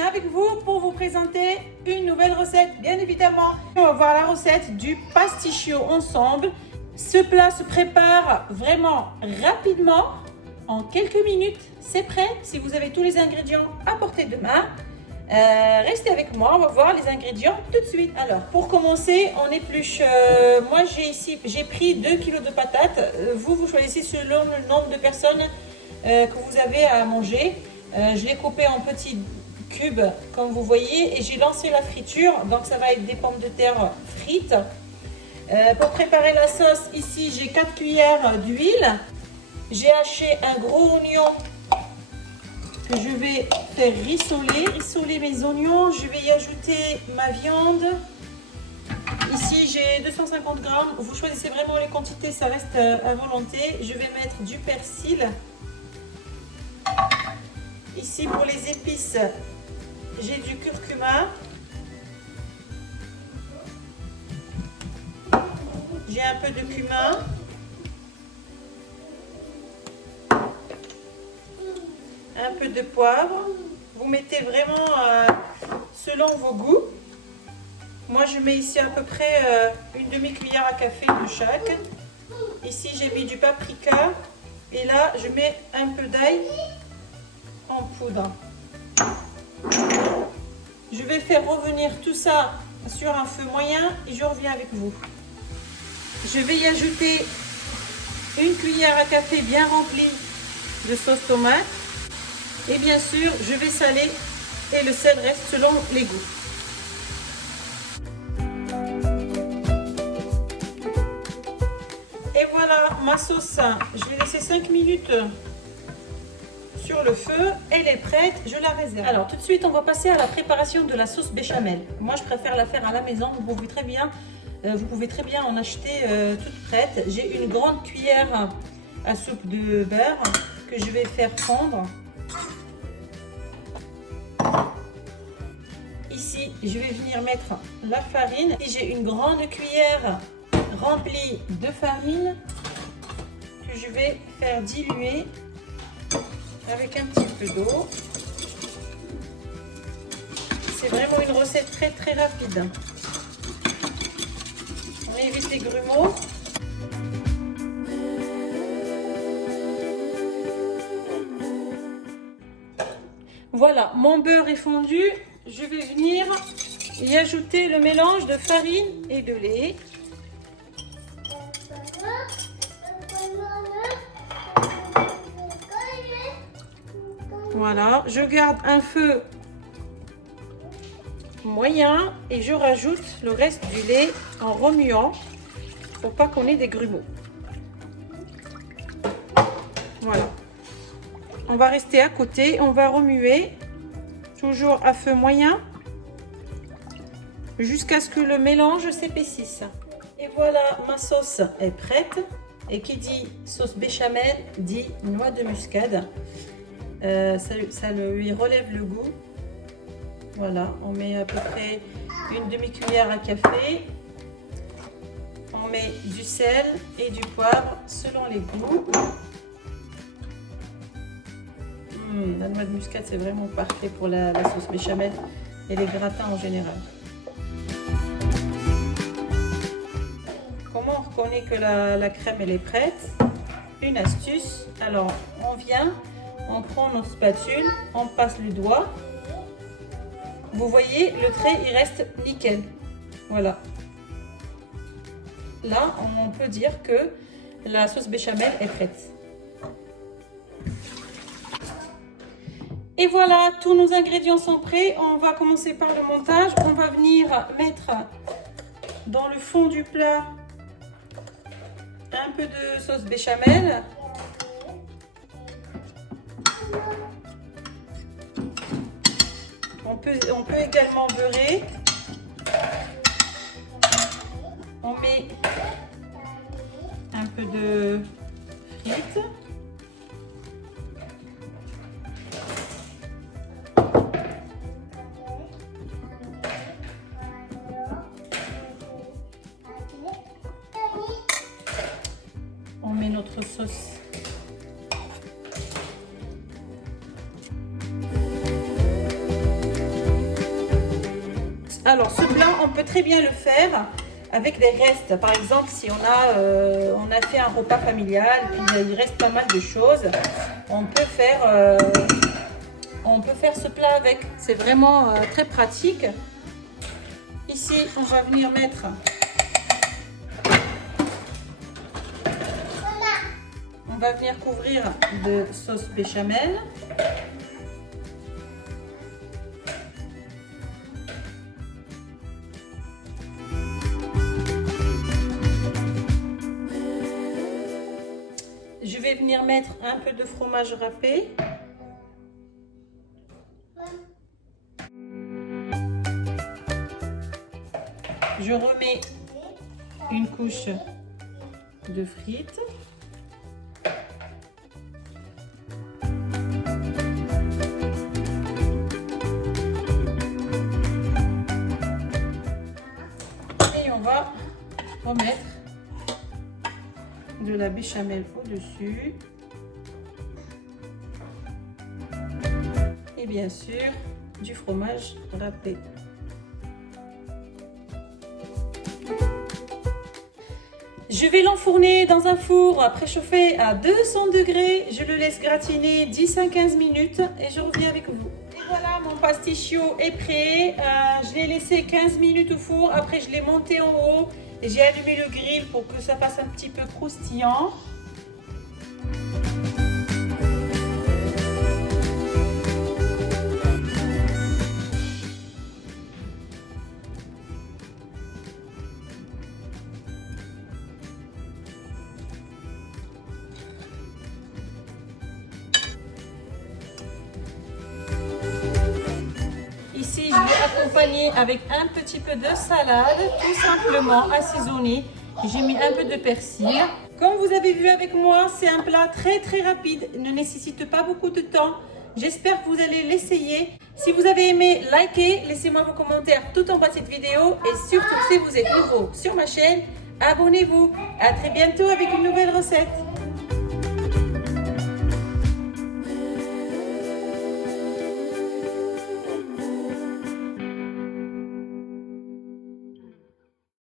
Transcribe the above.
reviens avec vous pour vous présenter une nouvelle recette, bien évidemment. On va voir la recette du pasticcio ensemble. Ce plat se prépare vraiment rapidement, en quelques minutes, c'est prêt. Si vous avez tous les ingrédients à portée de main, restez avec moi, on va voir les ingrédients tout de suite. Alors, pour commencer, on épluche. Moi, j'ai pris 2 kg de patates. Vous choisissez selon le nombre de personnes que vous avez à manger. Je l'ai coupé en petits cubes, comme vous voyez, et j'ai lancé la friture. Donc, ça va être des pommes de terre frites. Pour préparer la sauce, ici, j'ai 4 cuillères d'huile. J'ai haché un gros oignon que je vais faire rissoler mes oignons. Je vais y ajouter ma viande. Ici, j'ai 250 grammes. Vous choisissez vraiment les quantités, ça reste à volonté. Je vais mettre du persil. Ici, pour les épices, j'ai du curcuma. J'ai un peu de cumin. Un peu de poivre. Vous mettez vraiment selon vos goûts. Moi, je mets ici à peu près une demi-cuillère à café de chaque. Ici, j'ai mis du paprika. Et là, je mets un peu d'ail en poudre. Je vais faire revenir tout ça sur un feu moyen et je reviens avec vous. Je vais y ajouter une cuillère à café bien remplie de sauce tomate. Et bien sûr, je vais saler et le sel reste selon les goûts. Et voilà ma sauce. Je vais laisser 5 minutes sur le feu. Elle est prête, je la réserve. Alors tout de suite, on va passer à la préparation de la sauce béchamel. Moi, je préfère la faire à la maison. Vous pouvez très bien en acheter toute prête. J'ai une grande cuillère à soupe de beurre que je vais faire fondre. Ici, je vais venir mettre la farine. Et j'ai une grande cuillère remplie de farine que je vais faire diluer avec un petit peu d'eau. C'est vraiment une recette très très rapide. On évite les grumeaux. Voilà, mon beurre est fondu. Je vais venir y ajouter le mélange de farine et de lait. Voilà, je garde un feu moyen et je rajoute le reste du lait en remuant pour pas qu'on ait des grumeaux. Voilà. On va rester à côté, on va remuer toujours à feu moyen jusqu'à ce que le mélange s'épaississe. Et voilà, ma sauce est prête. Et qui dit sauce béchamel dit noix de muscade. Ça lui relève le goût. Voilà, on met à peu près une demi-cuillère à café. On met du sel et du poivre selon les goûts. La noix de muscade, c'est vraiment parfait pour la sauce béchamel et les gratins en général. Comment on reconnaît que la crème elle est prête? Une astuce. Alors, on prend notre spatule, on passe le doigt. Vous voyez, le trait, il reste nickel. Voilà. Là, on peut dire que la sauce béchamel est prête. Et voilà, tous nos ingrédients sont prêts. On va commencer par le montage. On va venir mettre dans le fond du plat un peu de sauce béchamel. On peut également beurrer. On met un peu de frites. On met notre sauce. Alors, ce plat, on peut très bien le faire avec des restes. Par exemple, si on a fait un repas familial, puis il reste pas mal de choses, on peut faire ce plat avec. C'est vraiment très pratique. Ici, on va venir mettre couvrir de sauce béchamel. Je vais venir mettre un peu de fromage râpé. Je remets une couche de frites. Et on va remettre de la béchamel au-dessus. Et bien sûr, du fromage râpé. Je vais l'enfourner dans un four préchauffé à 200 degrés. Je le laisse gratiner 10 à 15 minutes et je reviens avec vous. Et voilà, mon pasticcio est prêt. Je l'ai laissé 15 minutes au four. Après, je l'ai monté en haut et j'ai allumé le grill pour que ça fasse un petit peu croustillant. Ici, je vais accompagner avec un petit peu de salade, tout simplement assaisonnée. J'ai mis un peu de persil. Comme vous avez vu avec moi, c'est un plat très rapide, ne nécessite pas beaucoup de temps. J'espère que vous allez l'essayer. Si vous avez aimé, likez, laissez-moi vos commentaires tout en bas de cette vidéo. Et surtout, si vous êtes nouveau sur ma chaîne, abonnez-vous. À très bientôt avec une nouvelle recette.